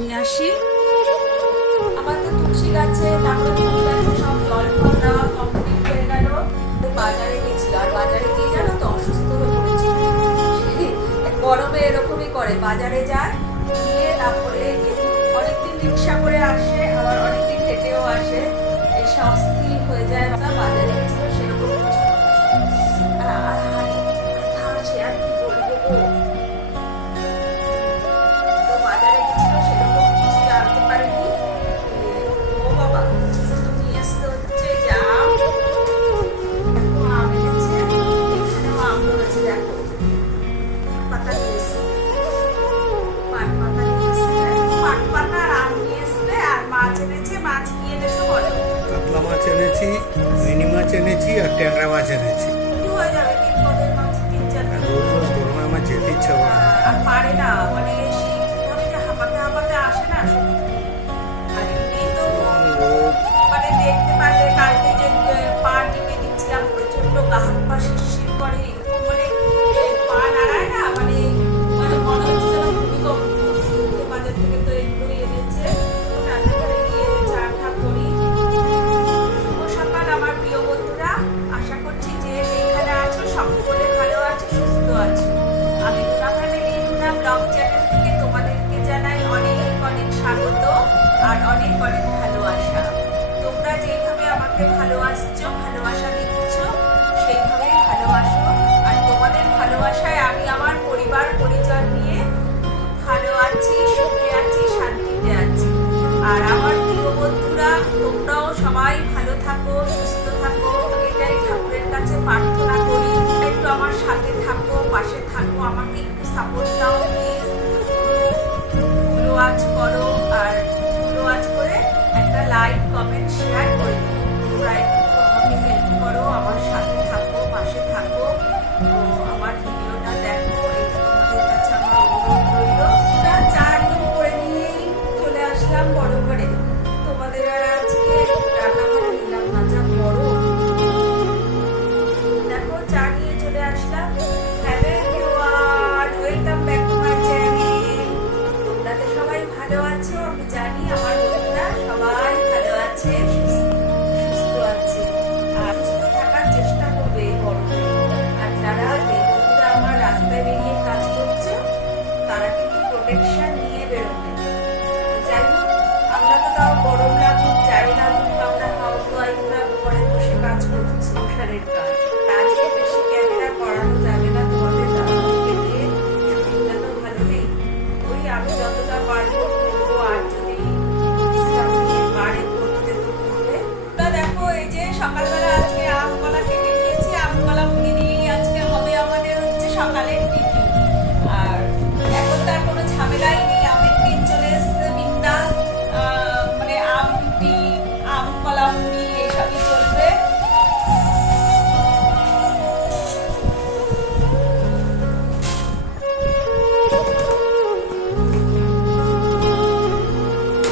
নিয়ে আসি। আমার তো তুলসী গাছে তারপরে ফুল গাছে সব জল খাওয়া দাওয়া কমপ্লিট হয়ে গেল। বাজারে গেছিল, আর বাজারে গিয়ে জানো তো অসুস্থ হয়ে পড়েছিল। গরমে এরকমই করে, বাজারে যায় গিয়ে তারপরে অনেকদিন রিক্সা করে আসে, আবার অনেকদিন হেঁটেও আসে, এসে অস্থির হয়ে যায়। বাজারে গেছিল সেরকম আছে আর কি বলবো। তো বাজারে গেছিল সেরকম কিছু জানতে পারিনি। ও বাবা নিয়ে আসতে হচ্ছে জাম, আম এনেছে, এখানেও আম রয়েছে দেখো, পাতা নিয়ে এসছে, পাট পাতা নিয়ে এসছে, পাট পাতা আর আম নিয়ে এসছে। আর মাছ এনেছে, মাছ কি এনেছে বলো? কাতলা মাছ এনেছি, মিনি মাছ এনেছি আর ট্যাংরা মাছ এনেছি। হয়ে যাবে 3 পদের মাছ, 3-4 দিন। রোজ রোজ গরমে আমার যেতে ইচ্ছা করে না। আর পারে না, মানে সেইভাবে যে হাঁপাতে হাঁপাতে আসে না। আর এমনি তো মানে দেখতে পারলে কালকে যে পা টিপে দিচ্ছিলাম প্রচন্ড গা হাত পা শিরশির করে, এরকম মানে পা নাড়ায় না, মানে মানে মনে হচ্ছে যেন ভূমিকম্প। বাজার থেকে তো এগুলোই এনেছে, রান্নাঘরে গিয়ে চা টা করি। শুভ সকাল আমার প্রিয় বন্ধুরা, আশা করছি যে যেখানে আছো সকলে ভালো আছো, সুস্থ আছো। আমি Runa family, Runa blog channel থেকে তোমাদেরকে জানাই অনেক অনেক স্বাগত আর অনেক অনেক ভালোবাসা। তোমরা যেভাবে আমাকে ভালোবাসছো, ভালোবাসা দিচ্ছ, সেইভাবেই ভালোবাসো। আর তোমাদের ভালোবাসায় আমি আমার পরিবার পরিজন নিয়ে ভালো আছি, সুখে আছি, শান্তিতে আছি। আর আমার প্রিয় বন্ধুরা, তোমরাও সবাই ভালো থাকো, সুস্থ থাকো, এটাই ঠাকুরের কাছে প্রার্থনা করি। একটু আমার সাথে থাকো, পাশে থাকো, আমাকে একটু সাপোর্ট দাও প্লিজ। ফলো ওয়াচ করো, আর ফলো ওয়াচ করে একটা লাইক কমেন্ট শেয়ার করে দিও। তোমরা একটু আমাকে হেল্প করো, আমার সাথে থাকো, পাশে থাকো, তো আমার ভিডিওটা দেখো, এটা তোমাদের কাছে আমার অনুরোধ রইল। চা একদম করে নিয়েই চলে আসলাম বড় ঘরে। তোমাদের আর আজকে রান্নাঘরে নিলাম না, যা বড়। দেখো চা নিয়ে চলে আসলাম। Hello everyone, welcome back to my channel. তোমরা তো সবাই ভালো আছো, আমি জানি আমার বন্ধুরা সবাই ভালো আছে, সুস্থ আছে, আর সুস্থ থাকার চেষ্টা করবে এই গরমে। আর যারা যে বন্ধুরা আমার রাস্তায় বেরিয়ে কাজ করছো, তারা কিন্তু প্রোটেকশন নিয়ে বেরোবে। যাই হোক, আমরা তো তাও গরম লাগুক যাই লাগুক, আমরা হাউস ওয়াইফরা ঘরে বসে কাজ করছি, সংসারের কাজ। আজকে বেশি ক্যামেরা করানো যাবে না তোমাদের দাদাকে দিয়ে, শরীরটা তো ভালো নেই। ওই আমি যতটা পারবো করবো, আর যদি বিশ্রাম নিয়ে পারে করতে তো করবে। তো দেখো এই যে সকালবেলা আজকে আম কলা কেটে নিয়েছি, আম কলা মুড়ি দিয়েই আজকে হবে আমাদের হচ্ছে সকালের টিফিন। আর এখন তার কোনো ঝামেলাই নেই, আমের দিন চলে এসছে, বিন্দাস মানে আম রুটি, আম কলা মুড়ি এসবই চলবে।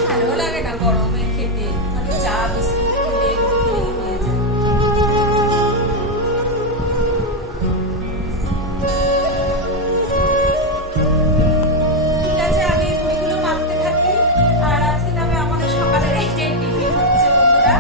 ভালো লাগে না গরমে খেতে, মানে চা বিস্কুট খেলে এগুলো খেলেই হয়ে যায়। ঠিক আছে, আমি মুড়িগুলো মাখতে থাকি। আর আজকে তবে আমাদের সকালের এইটাই টিফিন হচ্ছে বন্ধুরা।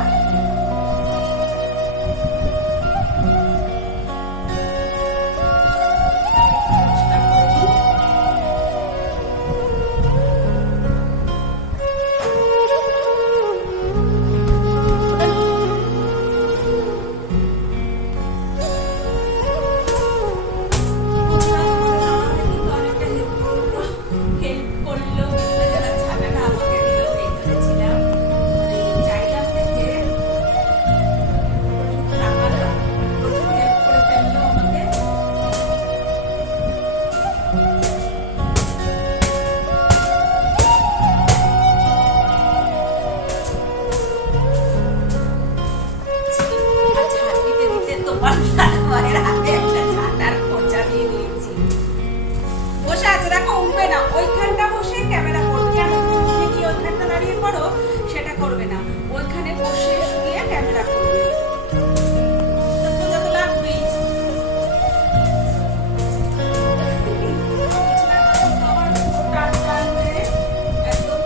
পরিষ্কার করে নিই। বসে আছে দেখো, উঠবে না। ওইখানটা বসে ক্যামেরা করবে, কেন তুমি উঠে গিয়ে ওইখানটা দাঁড়িয়ে করো, সেটা করবে না। ওইখানে বসে শুয়ে ক্যামেরা করবে। লাগবেই। একদম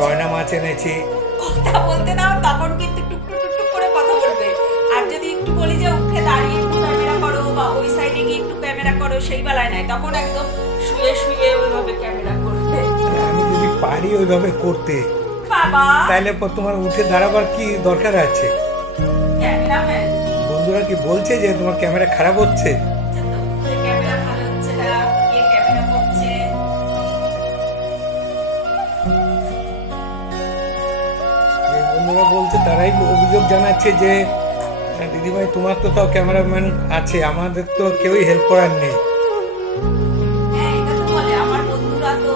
রয়না মাছ এনেছি। কথা বলতে দাও, তখন কিন্তু টুকটুক টুকটুক করে কথা বলবে। আর যদি একটু বলি যে উঠে দাঁড়িয়ে একটু ক্যামেরা করো বা ওই সাইডে গিয়ে একটু ক্যামেরা করো, সেই বেলায় নাই, তখন একদম শুয়ে শুয়ে ওইভাবে ক্যামেরা করবে। আমি যদি পারি ওইভাবে করতে, বাবা তাহলে তোমার উঠে দাঁড়াবার কি দরকার আছে? ক্যামেরাম্যান বন্ধুরা কি বলছে যে তোমার ক্যামেরা খারাপ হচ্ছে? ক্যামেরা ভালো হচ্ছে না, কে ক্যামেরা করছে? যে বন্ধুরা বলছে তারাই অভিযোগ জানাচ্ছে যে দিদিভাই তোমার তো তাও ক্যামেরাম্যান আছে, আমাদের তো কেউই হেল্প করার নেই। হ্যাঁ, এটা তো বলে আমার বন্ধুরা, তো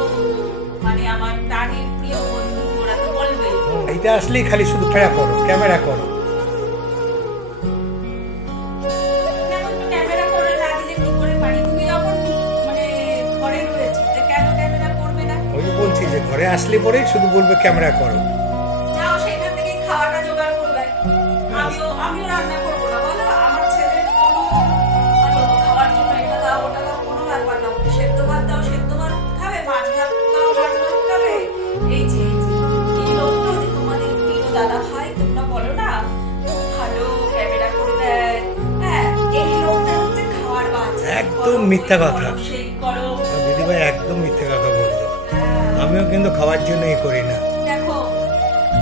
মানে আমার প্রাণীর প্রিয় বন্ধু, ওরা তো বলবে। এইটা আসলেই খালি শুধু ক্যামেরা করো ক্যামেরা করো। কেন একটু ক্যামেরা করে না দিলে কি করে পারি? তুমি যখন মানে ঘরে রয়েছো, তো কেন ক্যামেরা করবে না? ওই যে বলছি যে ঘরে আসলে পরেই শুধু বলবে ক্যামেরা করো। যাও সেখান থেকে খাওয়াটা জোগাড় করবে। আমিও রান্না করবো না, বলো? আমার ছেলের কোনো মানে খাওয়ার জন্য এটা দাও ওটা দাও কোনো ব্যাপার না। সেদ্ধ ভাত দাও সেদ্ধ ভাত খাবে, মাছ ভাত দাও মাছ ভাত খাবে। এই লোকটা যে তোমাদের প্রিয় দাদা ভাই, তোমরা বলো না খুব ভালো ক্যামেরা করে দেয়, হ্যাঁ, এই লোকটা হচ্ছে খাওয়ার বাচ্চা। একদম মিথ্যা কথা। সেই করো। দিদিভাই একদম মিথ্যা কথা বললো। আমিও কিন্তু খাওয়ার জন্যই করি না। দেখো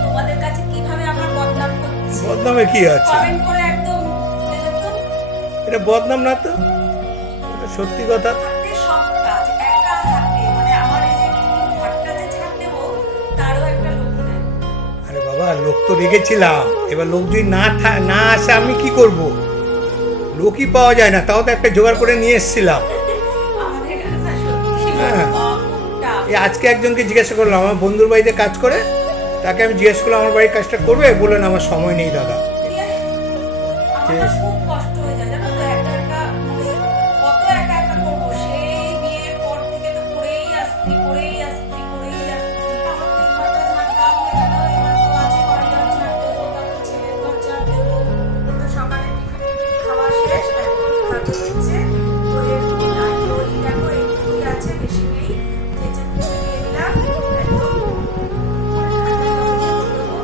তোমাদের কাছে কিভাবে আমার বদনাম করছে। বদনামে কি আছে? কমেন্ট করে একদম দেবে তো। এটা বদনাম না তো, এটা সত্যি কথা। হাতে সব কাজ একা হাতে, মানে আমার এই যে ঘরটা যে ছাড় দেবো তারও একটা লোক নেই। আরে বাবা, লোক তো রেখেছিলাম, এবার লোক যদি না আসে আমি কি করব? লোকই পাওয়া যায় না, তাও তো একটা জোগাড় করে নিয়ে এসেছিলাম। আমাদের এখানে না সত্যি হ্যাঁ। খুবটা। এই আজকে একজনকে জিজ্ঞাসা করলাম, আমার বন্ধুর বাড়িতে কাজ করে, তাকে আমি জিজ্ঞেস করলাম আমার বাড়ির কাজটা করবে, বললেন আমার সময় নেই দাদা। আমার না খুব কষ্ট হয়ে যায় জানো তো, একা একা মানে কত একা একা করবো। সেই বিয়ের পর থেকে তো করেই আসছি। আমার তো এই ঘরটা ঝাড় দেওয়া হয়ে গেল, এবার তো আছে করিডর ঝাড় দেবো, তারপর ছেলের ঘর ঝাড় দেবো। তো সকালে টিফিন খাওয়া শেষ, এখন খাবে হচ্ছে দইয়ের পুরি। আর দই দেখো একটুই আছে, বেশি নেই। ভেজে মুছে দিয়ে দিলাম একদম ঠান্ডা জল দিয়ে দেবো।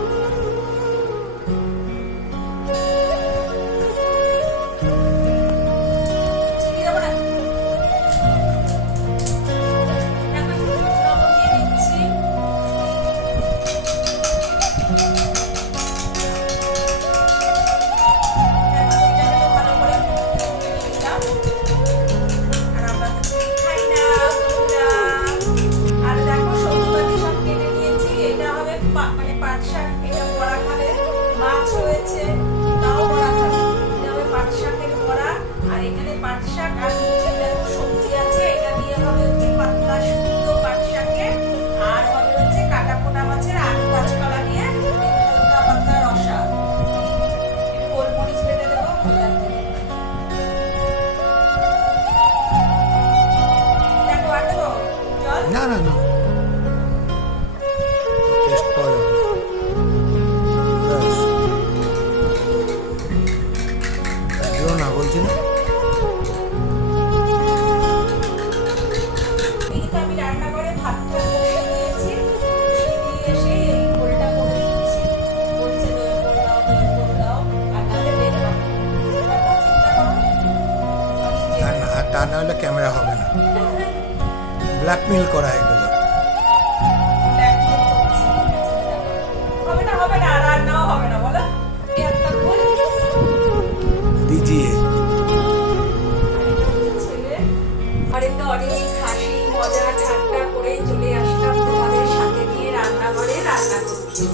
চিনি দেবো না, দেখো একটু লবণ দিয়ে দিচ্ছি। ভালো করে নিলাম। আর আমরা তো চিনি খাই না বন্ধুরা। আর দেখো সবজিপাতি সব কেটে নিয়েছি। এটা হবে মানে পাট শাক, এটা বড়া খাবে। মাছ রয়েছে, তাও বড়া খাবে। এটা হবে পাট শাকের বড়া। আর এখানে পাট শাক আর নিচে দেখো সবজি আছে, এটা দিয়ে হবে হচ্ছে পাতলা শুক্তো পাট শাকে। আর হবে হচ্ছে কাটা পোনা মাছের আলু কাঁচকলা দিয়ে হালকা পাতলা রসা। একটু গোলমরিচ বেটে দেবো, ভালো লাগবে। দেখো আর দেবো জল। না না না, টেস্ট পাওয়া যাবে না। ব্যাস। দিও না বলছি না। এদিকে আমি রান্নাঘরে ভাতটা বসিয়ে দিয়েছি। বসিয়ে দিয়ে এসে এই গোলটা করে দিচ্ছি। বলছে দই করে দাও, আর নাহলে বের পাবো। তারপর চিন্তা করো। আর তা না হলে ক্যামেরা হবে না, ব্ল্যাকমেল করা এগুলো। হবে না, রান্নাও হবে না, বলো? একটা ভুল। দিজিয়ে ছেলে ঘরে তো অনেক হাসি মজা ঠাট্টা করে চলে আসলাম তোমাদের সাথে নিয়ে রান্নাঘরে রান্না করতে।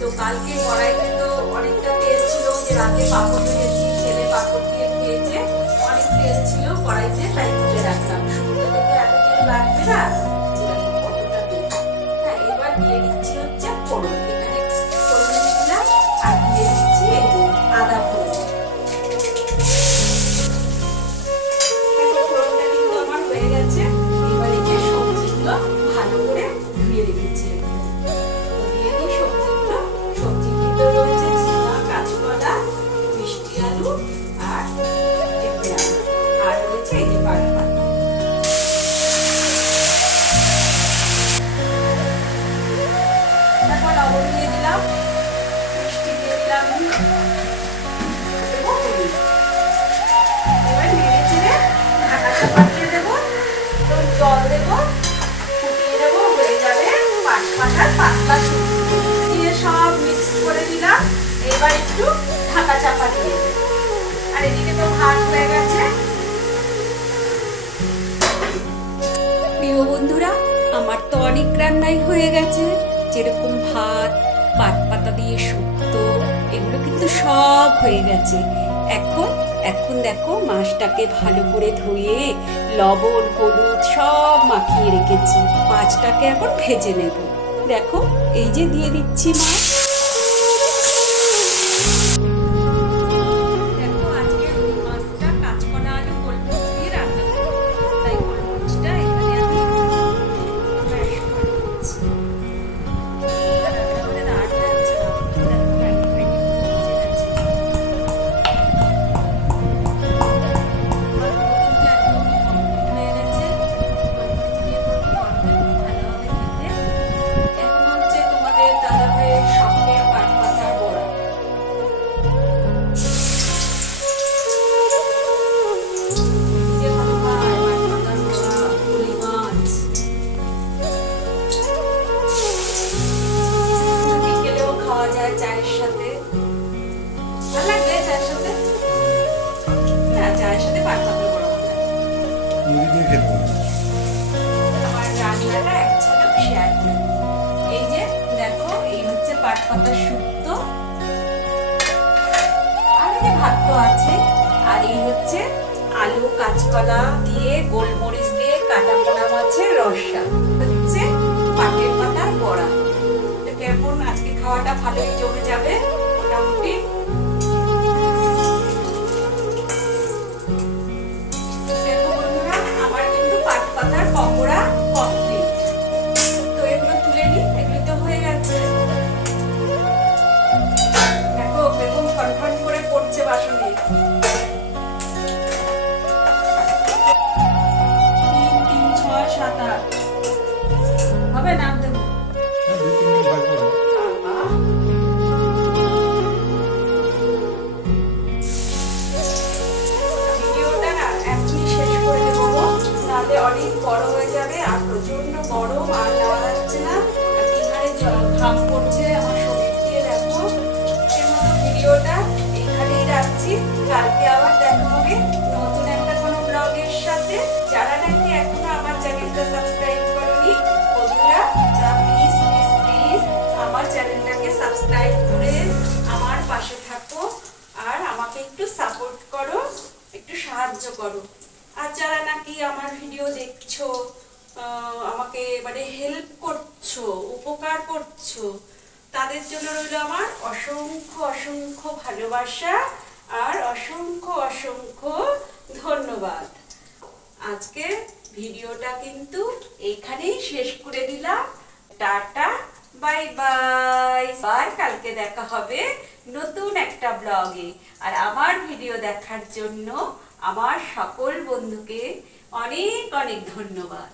তো কালকে কড়াইতে তো অনেকটা তেল ছিল, যে রাতে পাঁপড় ভেজেছি, ছেলে পাঁপড় দিয়ে খেয়েছে, অনেক তেল ছিল কড়াইতে, তাই তুলে রাখলাম। শুক্তোতে তো এত তেল লাগবে না, কতটা তেল। হ্যাঁ, এবার দিয়ে দিচ্ছি হচ্ছে ফোড়ন। এখানে ফোড়ন দিলাম আর দিয়ে দিচ্ছি এই যে আদা ফোড়ন। ফোড়নটা কিন্তু আমার হয়ে গেছে। এবার এই যে সবজিগুলো ভালো করে ধুয়ে রেখেছি, তো দিয়ে দিই সবজিগুলো। সবজির ভিতরে রয়েছে ঝিঙা, কাঁচকলা, মিষ্টি আলু আর পেঁপে আলু, আর রয়েছে এই যে পাট পাতা। লবণ দিয়ে দিলাম, মিষ্টি দিয়ে দিলাম, দেবো হলুদ। এবার নেড়ে চেড়ে ঢাকা চাপা দিয়ে দেবো, তো জল দেবো, ফুটিয়ে দেবো, হয়ে যাবে পাট পাতার পাতলা শুক্তো। দিয়ে সব মিক্স করে দিলাম। এবার একটু ঢাকা চাপা দিয়ে দেবো। আর এদিকে তো ভাত হয়ে গেছে। প্রিয় বন্ধুরা, আমার তো অনেক রান্নাই হয়ে গেছে, যেরকম ভাত, পাট পাতা দিয়ে শুক্তো, এগুলো কিন্তু সব হয়ে গেছে। এখন দেখো মাছটাকে ভালো করে ধুয়ে লবণ হলুদ সব মাখিয়ে রেখেছি। মাছটাকে এখন ভেজে নেব। দেখো এই যে দিয়ে দিচ্ছি মাছ। দেখো আজকে মাছটা কাঁচকলা আলু গোলমরিচ দিয়ে রান্না করব, তাই গোলমরিচটা এখানে আমি ম্যাশ করে দিচ্ছি। চায়ের সাথে ভালো লাগবে, চায়ের সাথে না, চায়ের সাথে পাট পাতার বড়া ভালো লাগে। আমার রান্নাটা এক ঝলক শেয়ার করি। এই যে দেখো, এই হচ্ছে পাট পাতার শুক্তো, আর এই ভাত তো আছে। আর এই হচ্ছে আলু কাঁচকলা দিয়ে গোলমরিচ দিয়ে কাটা পোনা মাছের রসা, হচ্ছে পাটের পাতার বড়া। কেমন আজকে খাওয়াটা ভালোই জমে যাবে মোটামুটি। দেখো বন্ধুরা, আমার কিন্তু পাট পাতার পকোড়া কমপ্লিট। তো এগুলো তুলে নিই, এগুলো তো হয়ে গেছে। দেখো বেগুন ফনফন করে পড়ছে বাসনে। 3, 3, 6, 7, 8 হবে না দেবো। অনেক বড় হয়ে যাবে, আর প্রচন্ড গরম, আর যাওয়া যাচ্ছে না, এখানে ঘাম পড়ছে আমার শরীর দিয়ে। দেখো এর মতো ভিডিওটা এখানেই রাখছি। কালকে আবার দেখা হবে নতুন একটা কোনো ব্লগের সাথে। যারা নাকি এখনো আমার চ্যানেলটা সাবস্ক্রাইব করোনি বন্ধুরা, প্লিজ প্লিজ প্লিজ আমার চ্যানেলটাকে সাবস্ক্রাইব করে আমার পাশে থাকো, আর আমাকে একটু সাপোর্ট করো, একটু সাহায্য করো। আর যারা নাকি আমার ভিডিও দেখছো, আমাকে মানে হেল্প করছো, উপকার করছো, তাদের জন্য রইল আমার অসংখ্য অসংখ্য ভালোবাসা আর অসংখ্য অসংখ্য ধন্যবাদ। আজকে ভিডিওটা কিন্তু এইখানেই শেষ করে দিলাম। Tata, bye bye. আর কালকে দেখা হবে নতুন একটা ব্লগে। আর আমার ভিডিও দেখার জন্য আমার সকল বন্ধুকে অনেক অনেক ধন্যবাদ।